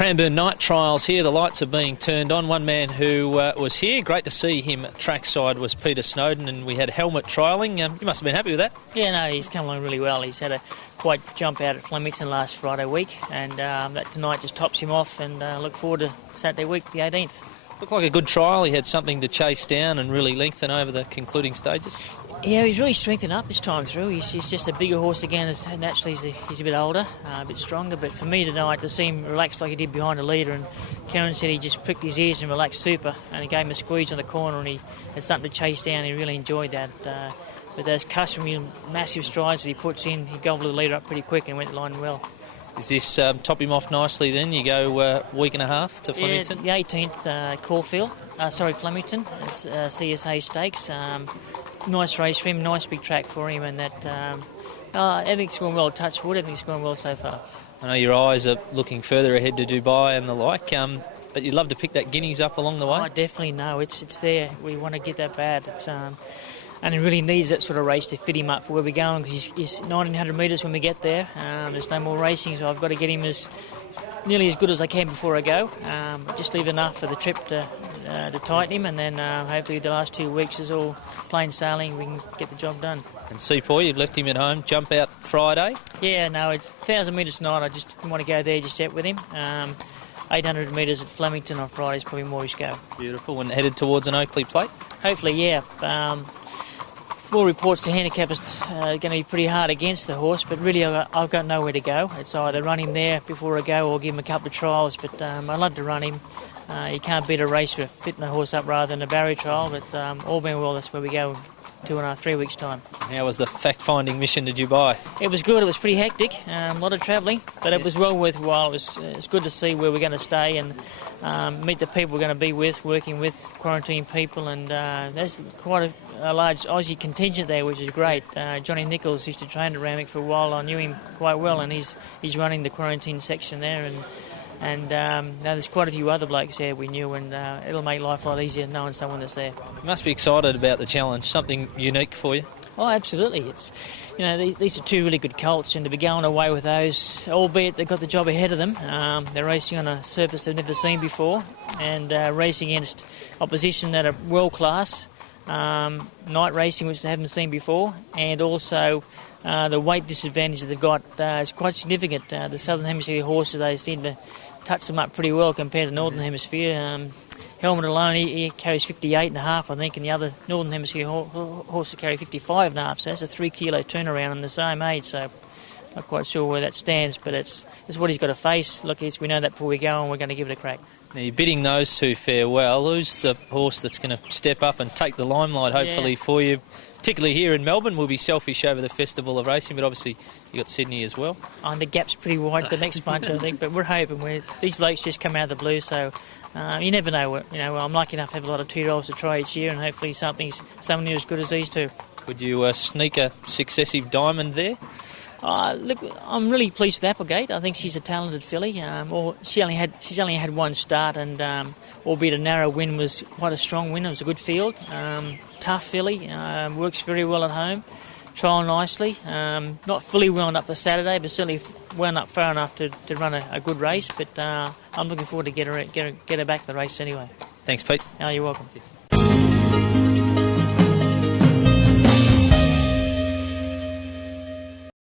Cranbourne night trials here. The lights are being turned on. One man who was here, great to see him trackside, was Peter Snowden, and we had Helmet trialling. You must have been happy with that. Yeah, no, he's come along really well. He's had a quite jump out at Flemington last Friday week, and that tonight just tops him off, and look forward to Saturday week, the 18th. Looked like a good trial. He had something to chase down and really lengthen over the concluding stages. Yeah, he's really strengthened up this time through. He's just a bigger horse again. Naturally, he's a bit older, a bit stronger. But for me tonight, to see him relaxed like he did behind the leader, and Karen said he just pricked his ears and relaxed super, and he gave him a squeeze on the corner, and he had something to chase down. He really enjoyed that. With those customary massive strides that he puts in, he gobbled the leader up pretty quick and went the line well. Does this top him off nicely then? You go week and a half to Flemington? Yeah, the 18th, Flemington. It's CSA Stakes. Nice race for him, nice big track for him, and that everything's going well. Touch wood, everything's going well so far. I know your eyes are looking further ahead to Dubai and the like, but you'd love to pick that Guineas up along the way? I definitely know. It's there. We want to get that bad. And he really needs that sort of race to fit him up for where we're going, because he's 1,900 metres when we get there. There's no more racing, so I've got to get him nearly as good as I can before I go. Just leave enough for the trip to tighten him, and then hopefully the last 2 weeks is all plain sailing. We can get the job done. And Sepoy, you've left him at home. Jump out Friday? Yeah, no, it's 1,000 metres tonight. I just didn't want to go there just yet with him. 800 metres at Flemington on Friday is probably more his go. Beautiful. And headed towards an Oakley plate? Hopefully, yeah. All reports to handicap is going to be pretty hard against the horse, but really I've got nowhere to go. It's either run him there before I go or give him a couple of trials, but I love to run him. You can't beat a race for fitting the horse up rather than a barrier trial, but all being well, that's where we go in 2.5, 3 weeks' time. How was the fact-finding mission to Dubai? It was good. It was pretty hectic, a lot of travelling, but it was well worthwhile. It's good to see where we're going to stay and meet the people we're going to be with, working with quarantine people, and there's quite a large Aussie contingent there, which is great. Johnny Nichols used to train at Ramick for a while. I knew him quite well, and he's running the quarantine section there, and now there's quite a few other blokes there we knew, and it'll make life a lot easier knowing someone that's there. You must be excited about the challenge, something unique for you. Oh, absolutely. It's, these are two really good colts, and to be going away with those, albeit they've got the job ahead of them, they're racing on a surface they've never seen before, and racing against opposition that are world class. Night racing, which they haven't seen before, and also the weight disadvantage that they've got is quite significant. The Southern Hemisphere horses, they seem to touch them up pretty well compared to Northern Hemisphere. Helmet alone, he carries 58.5, I think, and the other Northern Hemisphere horses carry 55.5, so that's a 3 kilo turnaround in the same age, so not quite sure where that stands, but it's what he's got to face. Look, we know that before we go, and we're going to give it a crack. Now, you're bidding those two farewell. Who's the horse that's going to step up and take the limelight, hopefully, for you? Particularly here in Melbourne, we'll be selfish over the Festival of Racing, but obviously you've got Sydney as well. The gap's pretty wide for the next bunch, I think, but we're hoping. These blokes just come out of the blue, so you never know. I'm lucky enough to have a lot of 2-year-olds to try each year, and hopefully someone new as good as these two. Could you sneak a successive diamond there? Look, I'm really pleased with Applegate. I think she's a talented filly. She's only had one start, and albeit a narrow win, was quite a strong win. It was a good field. Tough filly, works very well at home. Trial nicely. Not fully wound up for Saturday, but certainly wound up far enough to run a good race. But I'm looking forward to get her back to the race anyway. Thanks, Pete. You're welcome. Cheers.